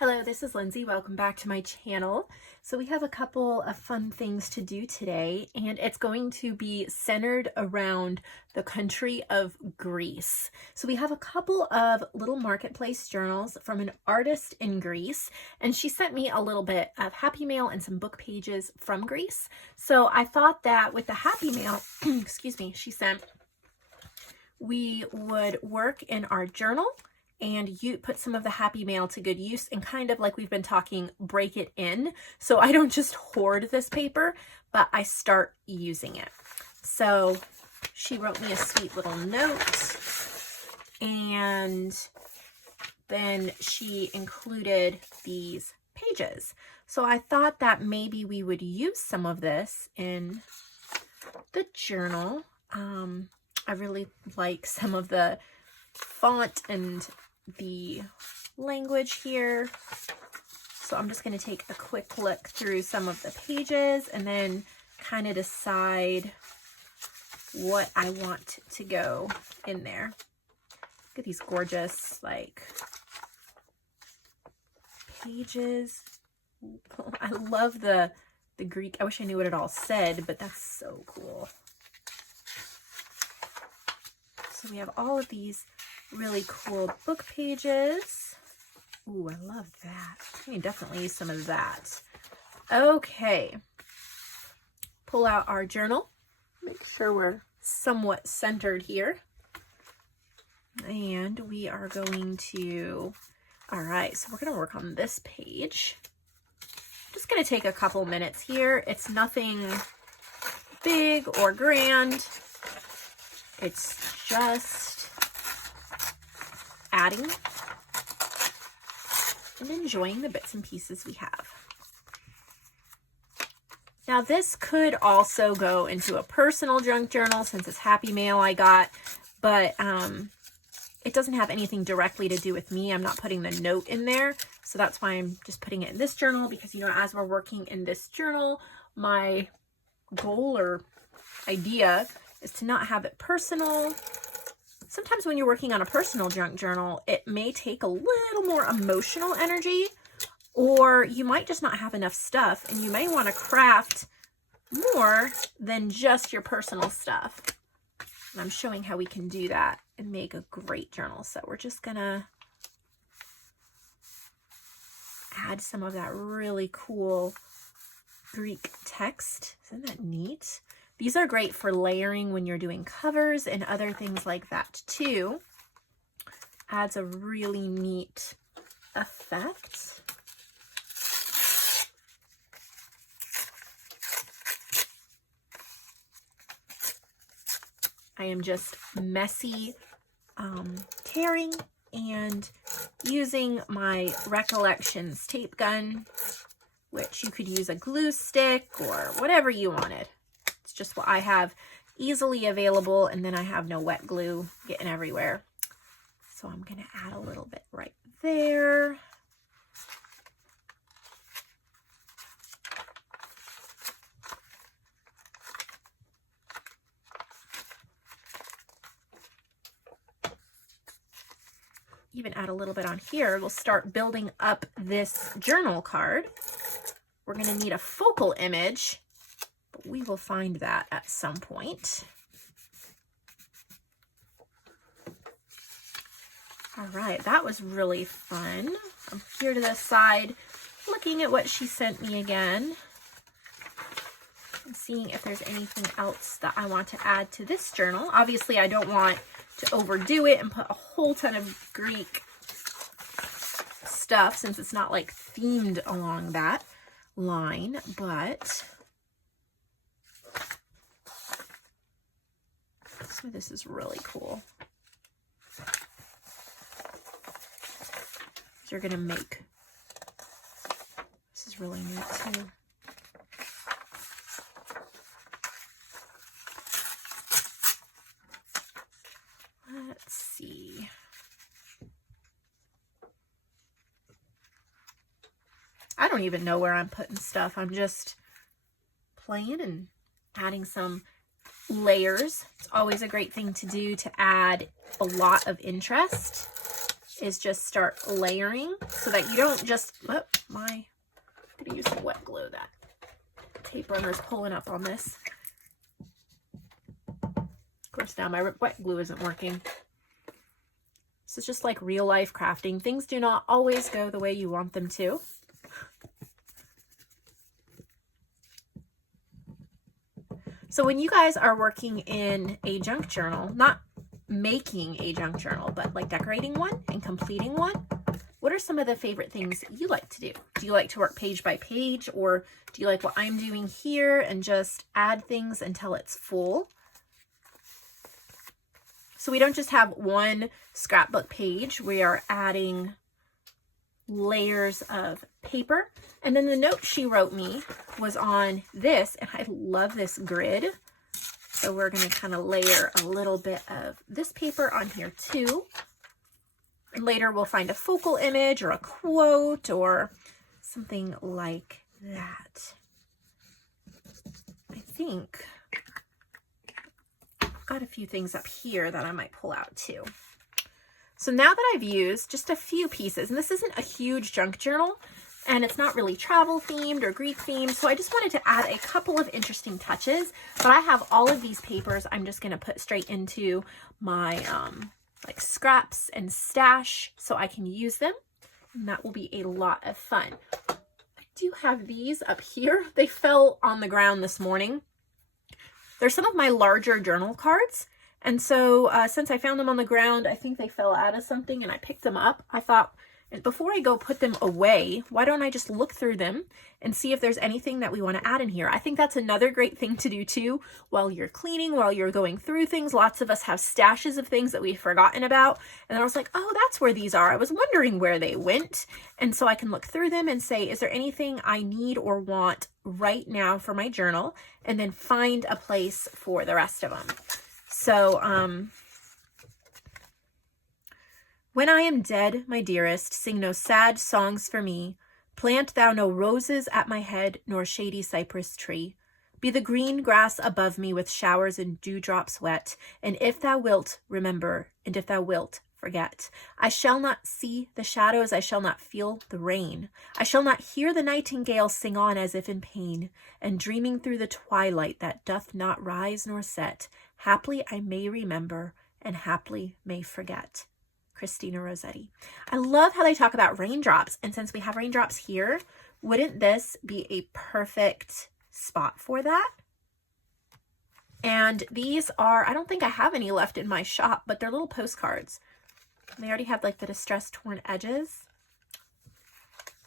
Hello, this is Lindsay. Welcome back to my channel. So we have a couple of fun things to do today, and it's going to be centered around the country of Greece. So we have a couple of little marketplace journals from an artist in Greece, and she sent me a little bit of happy mail and some book pages from Greece. So I thought that with the happy mail, excuse me, she sent, we would work in our journal and you put some of the happy mail to good use and kind of like we've been talking, break it in. So I don't just hoard this paper, but I start using it. So she wrote me a sweet little note, and then she included these pages. So I thought that maybe we would use some of this in the journal. I really like some of the font and the language here. So I'm just going to take a quick look through some of the pages and then kind of decide what I want to go in there. Look at these gorgeous like pages. I love the Greek. I wish I knew what it all said, but that's so cool. So we have all of these really cool book pages. Ooh, I love that. I can definitely use some of that. Okay. Pull out our journal. Make sure we're somewhat centered here. And we are going to, all right, so we're going to work on this page. Just going to take a couple minutes here. It's nothing big or grand. It's just adding and enjoying the bits and pieces we have. Now this could also go into a personal junk journal since it's happy mail I got, but it doesn't have anything directly to do with me. I'm not putting the note in there, so that's why I'm just putting it in this journal, because you know, as we're working in this journal, my goal or idea is to not have it personal. Sometimes when you're working on a personal junk journal, it may take a little more emotional energy, or you might just not have enough stuff and you may want to craft more than just your personal stuff. And I'm showing how we can do that and make a great journal. So we're just gonna add some of that really cool Greek text. Isn't that neat? These are great for layering when you're doing covers and other things like that too. Adds a really neat effect. I am just messy tearing and using my Recollections tape gun, which you could use a glue stick or whatever you wanted. Just what I have easily available, and then I have no wet glue getting everywhere. So I'm going to add a little bit right there. Even add a little bit on here. We'll start building up this journal card. We're going to need a focal image. We will find that at some point. All right, that was really fun. I'm here to the side looking at what she sent me again and seeing if there's anything else that I want to add to this journal. Obviously, I don't want to overdo it and put a whole ton of Greek stuff since it's not like themed along that line, but so this is really cool. You're gonna make, this is really neat too. Let's see. I don't even know where I'm putting stuff. I'm just playing and adding some layers. It's always a great thing to do to add a lot of interest is just start layering so that you don't just, oh, I'm gonna use some wet glue. That tape runner is pulling up on this. Of course, now my wet glue isn't working. This is just like real life crafting. Things do not always go the way you want them to. So when you guys are working in a junk journal, not making a junk journal, but like decorating one and completing one, what are some of the favorite things you like to do? Do you like to work page by page, or do you like what I'm doing here and just add things until it's full? So we don't just have one scrapbook page, we are adding layers of paper. And then the note she wrote me was on this, and I love this grid. So we're going to kind of layer a little bit of this paper on here too. And later we'll find a focal image or a quote or something like that. I think I've got a few things up here that I might pull out too. So now that I've used just a few pieces, and this isn't a huge junk journal, and it's not really travel themed or Greek themed, so I just wanted to add a couple of interesting touches. But I have all of these papers I'm just going to put straight into my like scraps and stash so I can use them, and that will be a lot of fun. I do have these up here. They fell on the ground this morning. They're some of my larger journal cards. And so since I found them on the ground, I think they fell out of something and I picked them up. I thought, before I go put them away, why don't I just look through them and see if there's anything that we want to add in here? I think that's another great thing to do too while you're cleaning, while you're going through things. Lots of us have stashes of things that we've forgotten about. And then I was like, oh, that's where these are. I was wondering where they went. And so I can look through them and say, is there anything I need or want right now for my journal? And then find a place for the rest of them. So, when I am dead, my dearest, sing no sad songs for me. Plant thou no roses at my head, nor shady cypress tree. Be the green grass above me with showers and dewdrops wet. And if thou wilt, remember, and if thou wilt, forget. I shall not see the shadows, I shall not feel the rain. I shall not hear the nightingale sing on as if in pain. And dreaming through the twilight that doth not rise nor set, haply I may remember, and haply may forget. Christina Rossetti. I love how they talk about raindrops. And since we have raindrops here, wouldn't this be a perfect spot for that? And these are, I don't think I have any left in my shop, but they're little postcards. They already have like the distressed torn edges.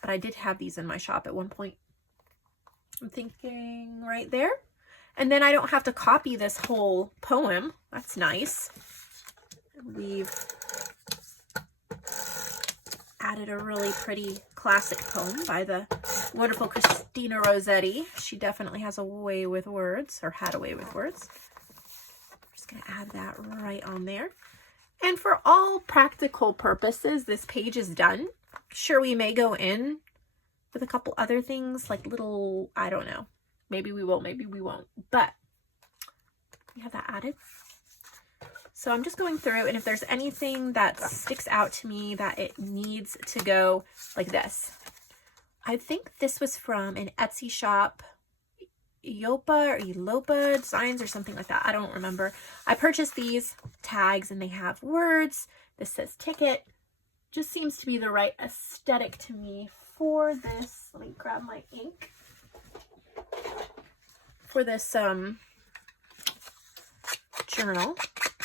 But I did have these in my shop at one point. I'm thinking right there. And then I don't have to copy this whole poem. That's nice. We've added a really pretty classic poem by the wonderful Christina Rossetti. She definitely has a way with words, or had a way with words. I'm just going to add that right on there. And for all practical purposes, this page is done. Sure, we may go in with a couple other things, like little, I don't know. Maybe we will, maybe we won't. But we have that added. So I'm just going through, and if there's anything that sticks out to me that it needs to go like this. I think this was from an Etsy shop, Yopa or Elopa Designs or something like that. I don't remember. I purchased these tags and they have words. This says ticket. Just seems to be the right aesthetic to me for this. Let me grab my ink. For this journal.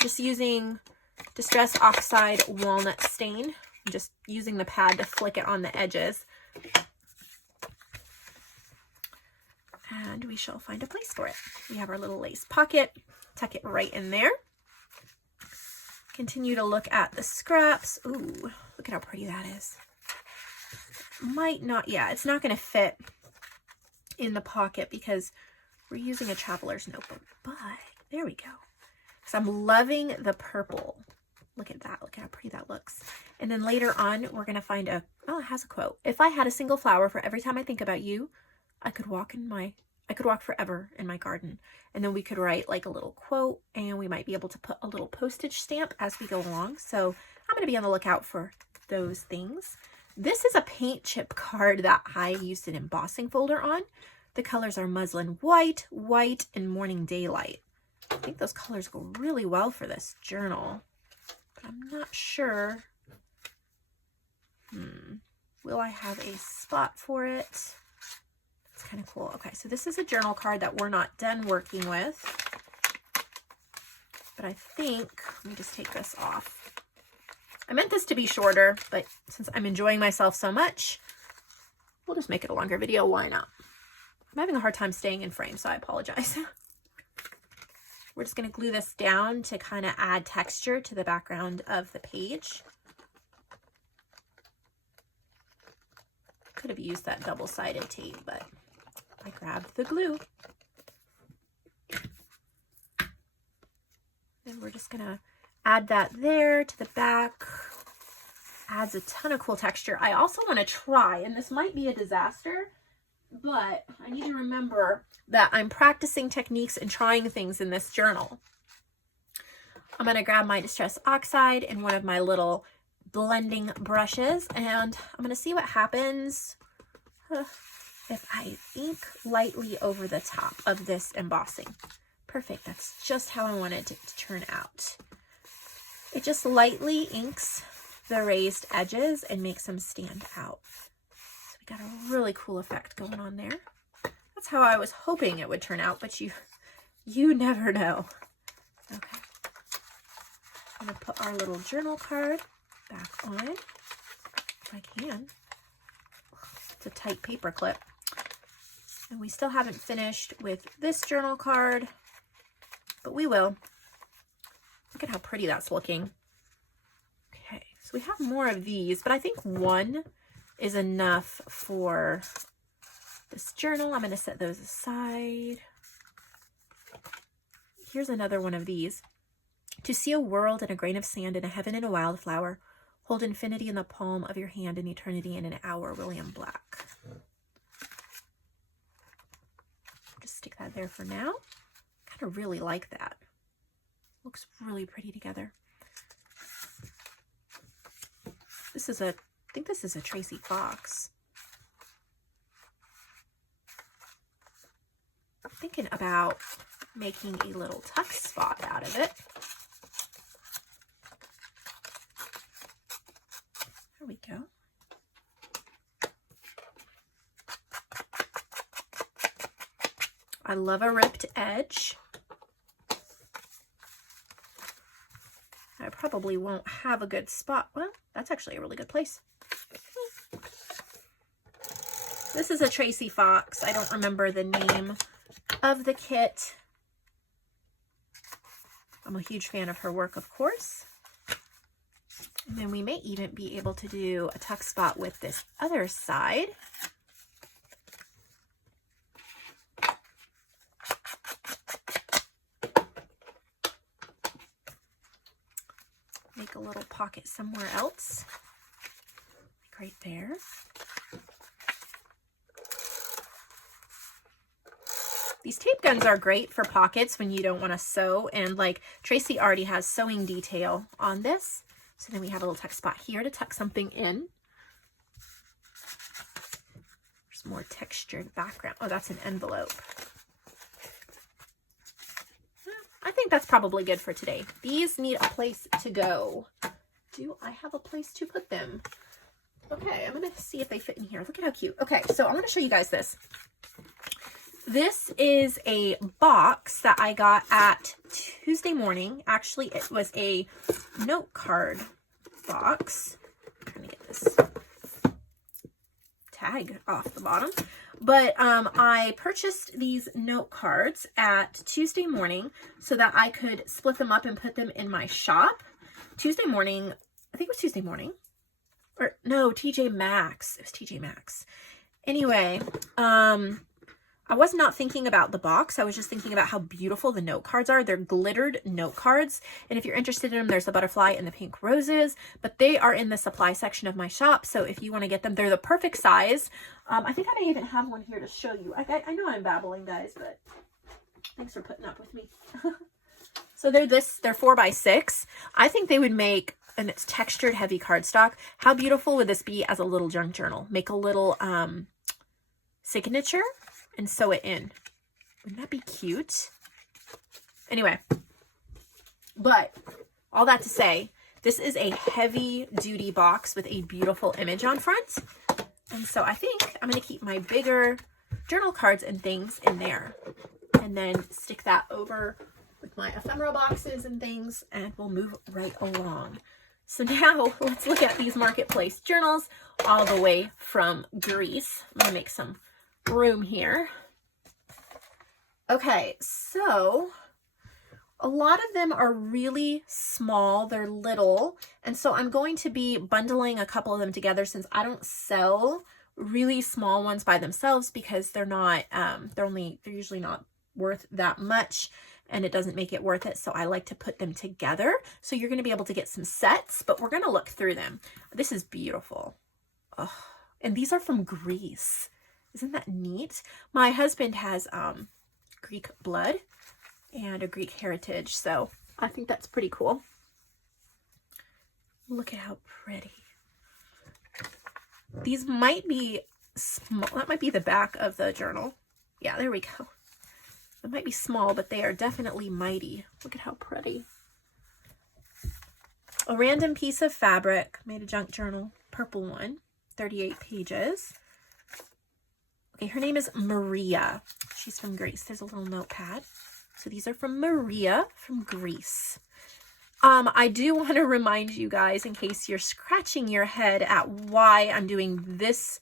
Just using Distress Oxide Walnut Stain. I'm just using the pad to flick it on the edges. And we shall find a place for it. We have our little lace pocket. Tuck it right in there. Continue to look at the scraps. Ooh, look at how pretty that is. Might not, yeah, it's not going to fit in the pocket because we're using a traveler's notebook. But there we go. So I'm loving the purple. Look at that. Look at how pretty that looks. And then later on, we're going to find a, oh, it has a quote. If I had a single flower for every time I think about you, I could walk forever in my garden. And then we could write like a little quote, and we might be able to put a little postage stamp as we go along. So I'm going to be on the lookout for those things. This is a paint chip card that I used an embossing folder on. The colors are muslin white, white, and morning daylight. I think those colors go really well for this journal, but I'm not sure. Will I have a spot for it? It's kind of cool. Okay, so this is a journal card that we're not done working with, but I think, let me just take this off. I meant this to be shorter, but since I'm enjoying myself so much, we'll just make it a longer video. Why not? I'm having a hard time staying in frame, so I apologize. We're just going to glue this down to kind of add texture to the background of the page. Could have used that double-sided tape, but I grabbed the glue. And we're just going to add that there to the back. Adds a ton of cool texture. I also want to try, and this might be a disaster, but I need to remember that I'm practicing techniques and trying things in this journal. I'm going to grab my Distress Oxide and one of my little blending brushes, and I'm going to see what happens if I ink lightly over the top of this embossing. Perfect. That's just how I wanted it to turn out. It just lightly inks the raised edges and makes them stand out. So we got a really cool effect going on there. That's how I was hoping it would turn out, but you never know. Okay. I'm going to put our little journal card back on if I can. It's a tight paper clip. And we still haven't finished with this journal card, but we will. Look at how pretty that's looking. Okay, so we have more of these, but I think one is enough for this journal. I'm going to set those aside. Here's another one of these. To see a world in a grain of sand and a heaven in a wildflower, hold infinity in the palm of your hand and eternity in an hour. William Black. Just stick that there for now. Kind of really like that. Looks really pretty together. This is I think this is a Tracy Fox. I'm thinking about making a little tuck spot out of it. There we go. I love a ripped edge. I probably won't have a good spot. Well, that's actually a really good place. This is a Tracy Fox. I don't remember the name of the kit. I'm a huge fan of her work, of course. And then we may even be able to do a tuck spot with this other side. Make a little pocket somewhere else, like right there. These tape guns are great for pockets when you don't want to sew, and like Tracy already has sewing detail on this. So then we have a little tuck spot here to tuck something in. There's more textured background. Oh, that's an envelope. I think that's probably good for today. These need a place to go. Do I have a place to put them? Okay, I'm going to see if they fit in here. Look at how cute. Okay, so I'm going to show you guys this. This is a box that I got at Tuesday morning. Actually, it was a note card box. I'm trying to get this tag off the bottom. But I purchased these note cards at Tuesday morning so that I could split them up and put them in my shop. Tuesday morning, I think it was Tuesday morning. Or no, TJ Maxx. It was TJ Maxx. Anyway, I was not thinking about the box. I was just thinking about how beautiful the note cards are. They're glittered note cards. And if you're interested in them, there's the butterfly and the pink roses. But they are in the supply section of my shop. So if you want to get them, they're the perfect size. I think I may even have one here to show you. I know I'm babbling, guys, but thanks for putting up with me. So they're 4x6. I think they would make and it's textured heavy cardstock. How beautiful would this be as a little junk journal? Make a little signature and sew it in. Wouldn't that be cute? Anyway, but all that to say, this is a heavy duty box with a beautiful image on front. And so I think I'm going to keep my bigger journal cards and things in there, and then stick that over with my ephemera boxes and things, and we'll move right along. So now let's look at these Marketplace journals all the way from Greece. I'm going to make some room here. Okay, so a lot of them are really small. They're little. And so I'm going to be bundling a couple of them together, since I don't sell really small ones by themselves, because they're not, they're usually not worth that much, and it doesn't make it worth it. So I like to put them together. So you're going to be able to get some sets, but we're going to look through them. This is beautiful. Oh, and these are from Greece. Isn't that neat? My husband has Greek blood and a Greek heritage, so I think that's pretty cool. Look at how pretty. These might be small. That might be the back of the journal. Yeah, there we go. It might be small, but they are definitely mighty. Look at how pretty. A random piece of fabric, made a junk journal, purple one, 38 pages. Okay, her name is Maria. She's from Greece. There's a little notepad. So these are from Maria from Greece. I do want to remind you guys, in case you're scratching your head at why I'm doing this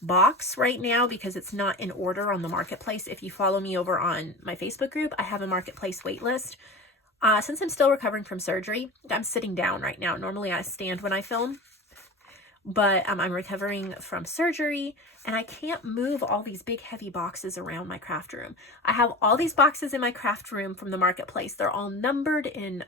box right now, because it's not in order on the Marketplace. If you follow me over on my Facebook group, I have a Marketplace wait list. Since I'm still recovering from surgery, I'm sitting down right now. Normally I stand when I film, but I'm recovering from surgery, and I can't move all these big heavy boxes around my craft room. I have all these boxes in my craft room from the Marketplace. They're all numbered in,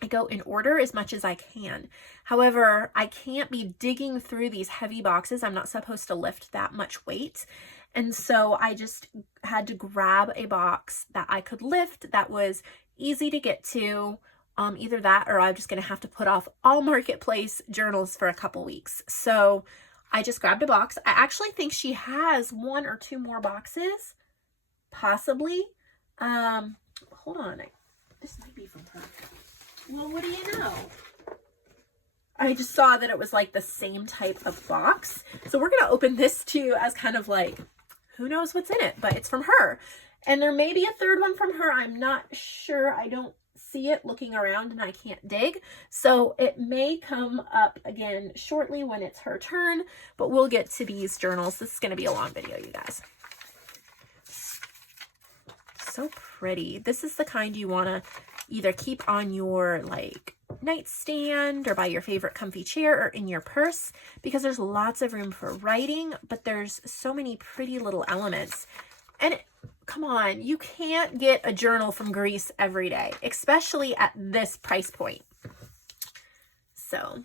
I go in order as much as I can. However, I can't be digging through these heavy boxes. I'm not supposed to lift that much weight. And so I just had to grab a box that I could lift that was easy to get to. Either that, or I'm just going to have to put off all Marketplace journals for a couple weeks. So I just grabbed a box. I actually think she has 1 or 2 more boxes, possibly. Hold on. This might be from her. Well, what do you know? I just saw that it was like the same type of box. So we're going to open this too, as kind of like, who knows what's in it, but it's from her. And there may be a third one from her. I'm not sure. I don't see it looking around, and I can't dig. So it may come up again shortly when it's her turn, but we'll get to these journals. This is going to be a long video, you guys. So pretty. This is the kind you want to either keep on your like nightstand, or by your favorite comfy chair, or in your purse, because there's lots of room for writing, but there's so many pretty little elements. And come on, you can't get a journal from Greece every day, especially at this price point. So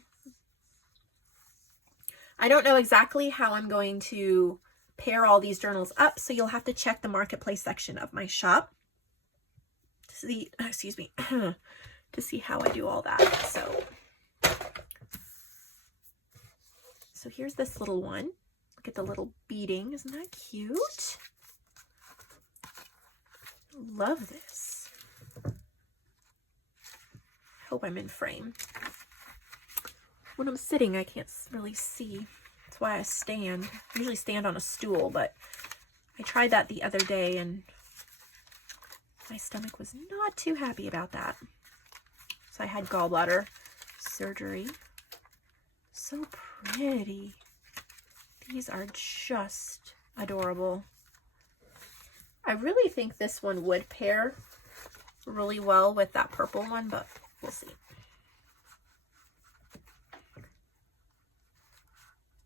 I don't know exactly how I'm going to pair all these journals up, so you'll have to check the Marketplace section of my shop to see, excuse me, to see how I do all that. So here's this little one. Look at the little beading. Isn't that cute? Love this. Hope I'm in frame. When I'm sitting, I can't really see. That's why I stand. I usually stand on a stool, but I tried that the other day and my stomach was not too happy about that. So I had gallbladder surgery. So pretty. These are just adorable. I really think this one would pair really well with that purple one, but we'll see.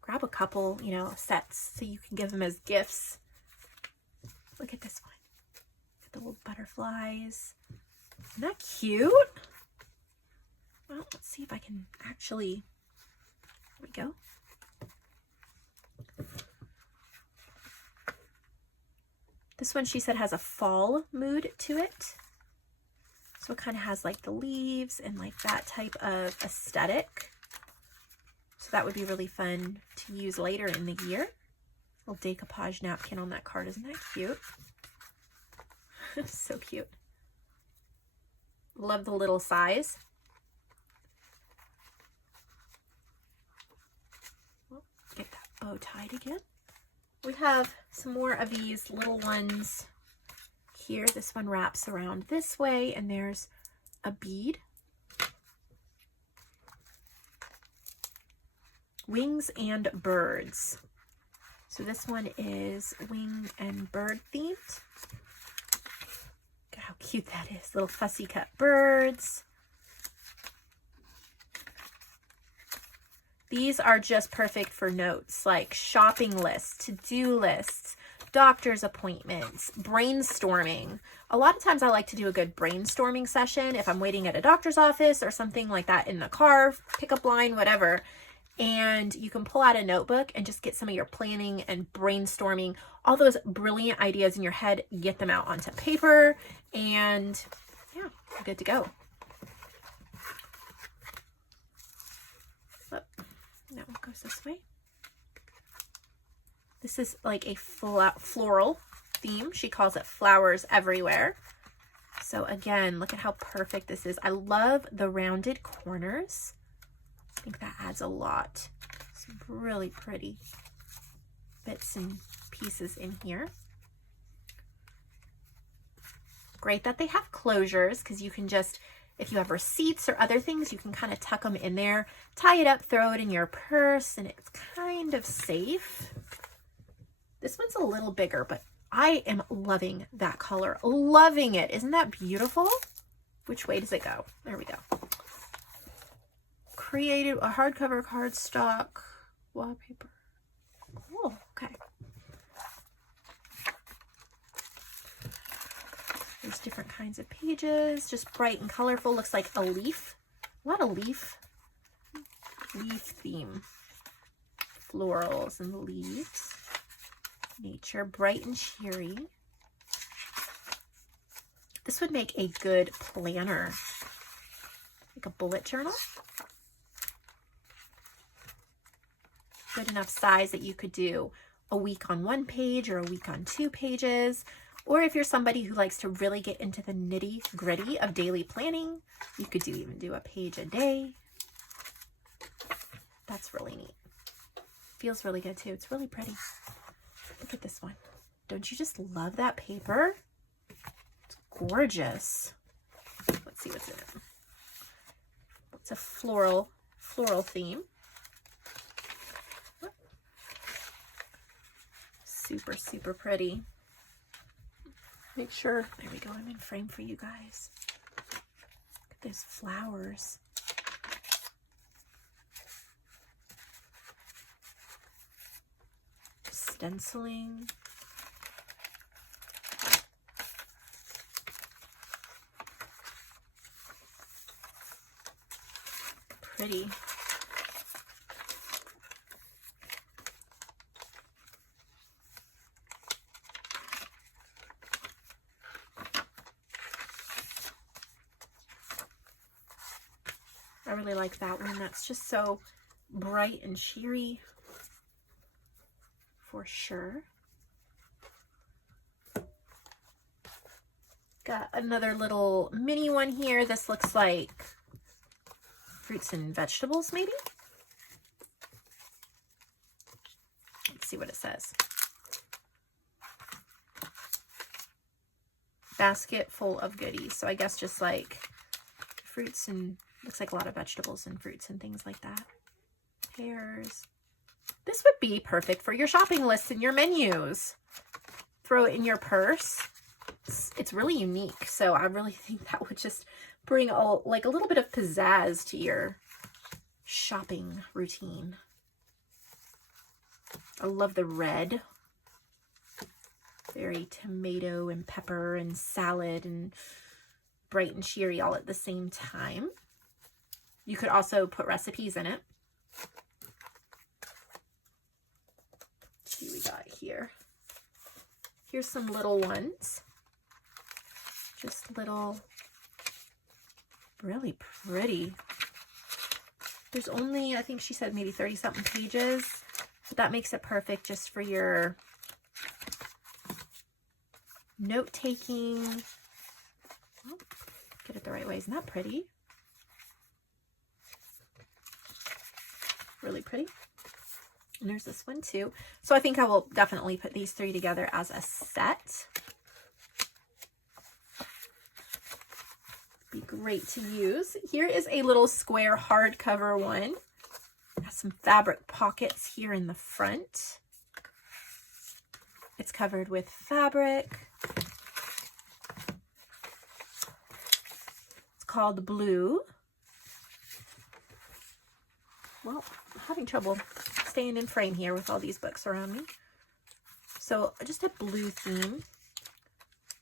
Grab a couple, you know, sets so you can give them as gifts. Look at this one. Got the little butterflies. Isn't that cute? Well, let's see if I can actually, there we go. This one, she said, has a fall mood to it. So it kind of has like the leaves and like that type of aesthetic. So that would be really fun to use later in the year. Little decoupage napkin on that card. Isn't that cute? So cute. Love the little size. Get that bow tied again. We have some more of these little ones here. This one wraps around this way, and there's a bead. Wings and birds. So this one is wing and bird themed. Look at how cute that is. Little fussy cut birds. These are just perfect for notes like shopping lists, to-do lists, doctor's appointments, brainstorming. A lot of times I like to do a good brainstorming session if I'm waiting at a doctor's office or something like that in the car, pickup line, whatever. And you can pull out a notebook and just get some of your planning and brainstorming, all those brilliant ideas in your head, get them out onto paper, and yeah, good to go. No, it goes this way. This is like a floral theme. She calls it flowers everywhere. So again, look at how perfect this is. I love the rounded corners. I think that adds a lot. Some really pretty bits and pieces in here. Great that they have closures, because you can just, if you have receipts or other things, you can kind of tuck them in there, tie it up, throw it in your purse, and it's kind of safe. This one's a little bigger, but I am loving that color. Loving it. Isn't that beautiful? Which way does it go? There we go. Created a hardcover cardstock wallpaper. Cool. Okay. There's different kinds of pages, just bright and colorful. Looks like a leaf. A lot of leaf theme. Florals and leaves. Nature, bright and cheery. This would make a good planner. Like a bullet journal. Good enough size that you could do a week on one page or a week on 2 pages. Or if you're somebody who likes to really get into the nitty-gritty of daily planning, you could even do a page a day. That's really neat. Feels really good too. It's really pretty. Look at this one. Don't you just love that paper? It's gorgeous. Let's see what's in it. It's a floral theme. Super, super pretty. Make sure, there we go, I'm in frame for you guys. Look at those flowers. Stenciling. Pretty. I really like that one. That's just so bright and cheery for sure. Got another little mini one here. This looks like fruits and vegetables, maybe. Let's see what it says. Basket full of goodies. So I guess just like fruits and looks like a lot of vegetables and fruits and things like that. Pears. This would be perfect for your shopping lists and your menus. Throw it in your purse. It's really unique. So I really think that would just bring a little bit of pizzazz to your shopping routine. I love the red. Very tomato and pepper and salad and bright and cheery all at the same time. You could also put recipes in it. Let's see what we got here. Here's some little ones. Just little Really pretty. There's only, I think she said maybe 30 something pages, but that makes it perfect just for your note taking. Oh, get it the right way. Isn't that pretty? Really pretty. And there's this one too. So I think I will definitely put these three together as a set. Be great to use. Here is a little square hardcover one. Has some fabric pockets here in the front. It's covered with fabric. It's called Blue. Well, I'm having trouble staying in frame here with all these books around me. So just a blue theme.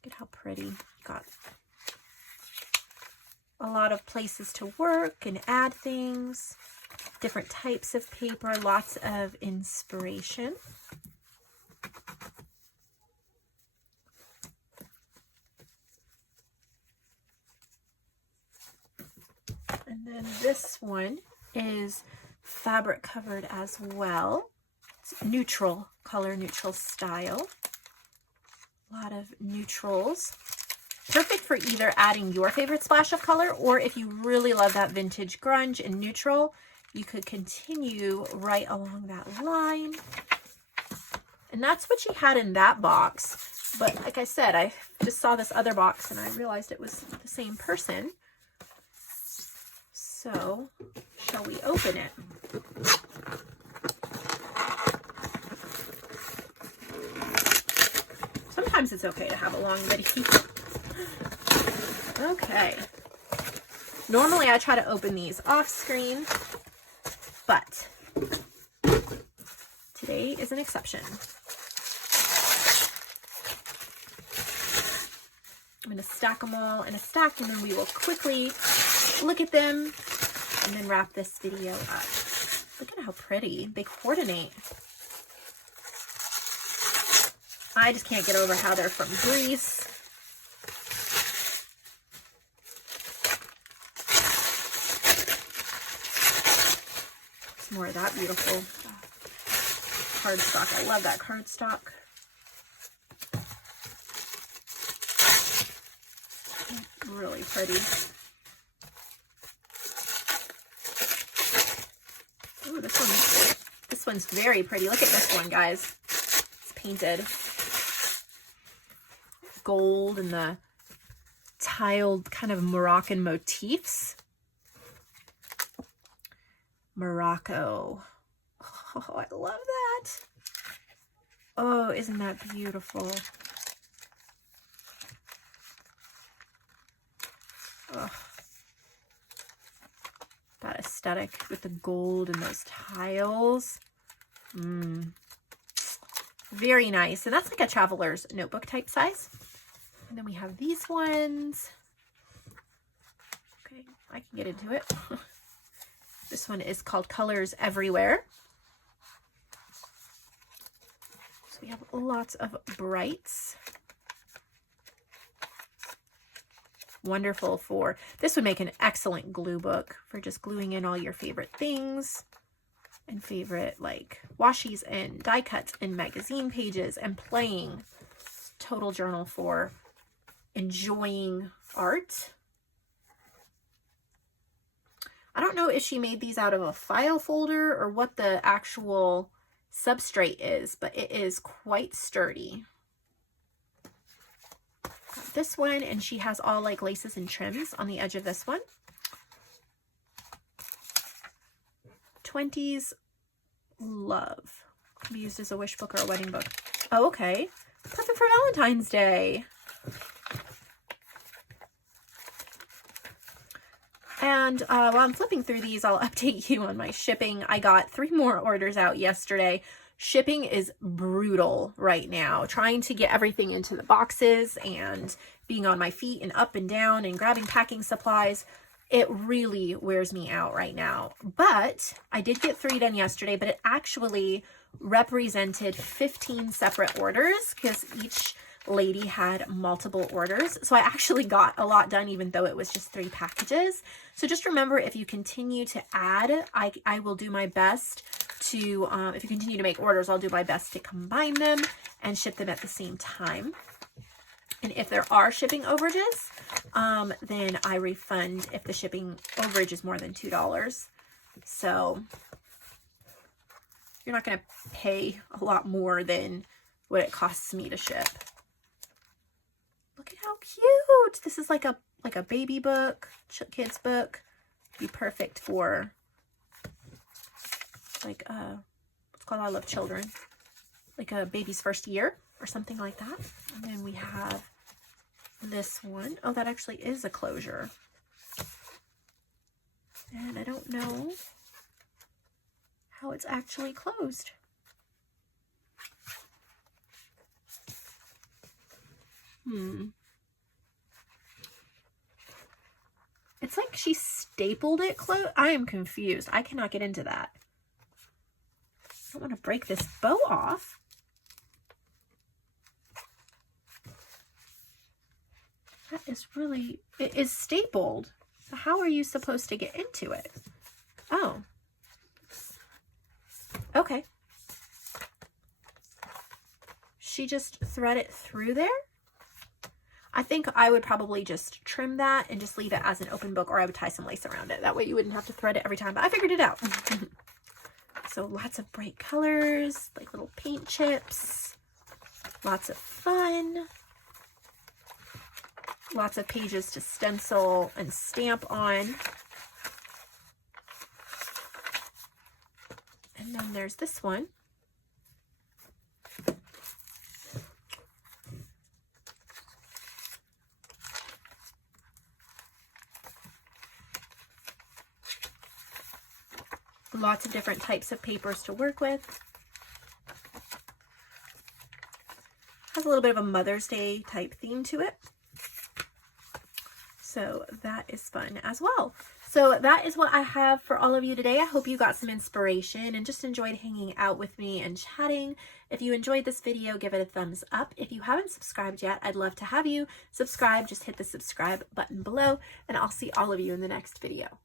Look at how pretty. Got a lot of places to work and add things, different types of paper, lots of inspiration. And then this one is fabric covered as well. It's neutral, color neutral style. A lot of neutrals. Perfect for either adding your favorite splash of color, or if you really love that vintage grunge and neutral, you could continue right along that line. And that's what she had in that box. But like I said, I just saw this other box and I realized it was the same person. So, shall we open it? Sometimes it's okay to have a long video. Okay. Normally I try to open these off screen, but today is an exception. I'm going to stack them all in a stack, and then we will quickly look at them and then wrap this video up. Look at how pretty. They coordinate. I just can't get over how they're from Greece. It's more of that beautiful cardstock. I love that cardstock. Really pretty. Ooh, this one's very pretty. Look at this one, guys. It's painted gold and the tiled kind of Moroccan motifs. Morocco. Oh, I love that. Oh, isn't that beautiful? Oh, that aesthetic with the gold and those tiles. Very nice. And that's like a traveler's notebook type size. And then we have these ones. Okay, I can get into it. This one is called Colors Everywhere. So we have lots of brights. Wonderful for, this would make an excellent glue book for just gluing in all your favorite things and favorite like washies and die cuts and magazine pages and playing. Total journal for enjoying art. I don't know if she made these out of a file folder or what the actual substrate is, but it is quite sturdy. Got this one, and she has all like laces and trims on the edge of this one. 20s Love. Can be used as a wish book or a wedding book. Oh, okay. Perfect for Valentine's Day. And while I'm flipping through these, I'll update you on my shipping. I got 3 more orders out yesterday. Shipping is brutal right now. Trying to get everything into the boxes and being on my feet and up and down and grabbing packing supplies. It really wears me out right now. But I did get 3 done yesterday, but it actually represented 15 separate orders because each lady had multiple orders. So I actually got a lot done, even though it was just 3 packages. So just remember, if you continue to add, I will do my best to, if you continue to make orders, I'll do my best to combine them and ship them at the same time. And if there are shipping overages, then I refund if the shipping overage is more than $2. So you're not going to pay a lot more than what it costs me to ship. Look at how cute. This is like a baby book, kid's book. Be perfect for like what's called I Love Children, like a baby's first year or something like that. And then we have this one. Oh, that actually is a closure. And I don't know how it's actually closed. It's like she stapled it closed. I am confused. I cannot get into that. I don't want to break this bow off. That is really, it is stapled. So how are you supposed to get into it? Oh. Okay. She just thread it through there? I think I would probably just trim that and just leave it as an open book, or I would tie some lace around it. That way you wouldn't have to thread it every time, but I figured it out. So lots of bright colors, like little paint chips, lots of fun, lots of pages to stencil and stamp on. And then there's this one. Lots of different types of papers to work with. Has a little bit of a Mother's Day type theme to it. So that is fun as well. So that is what I have for all of you today. I hope you got some inspiration and just enjoyed hanging out with me and chatting. If you enjoyed this video, give it a thumbs up. If you haven't subscribed yet, I'd love to have you subscribe. Just hit the subscribe button below, and I'll see all of you in the next video.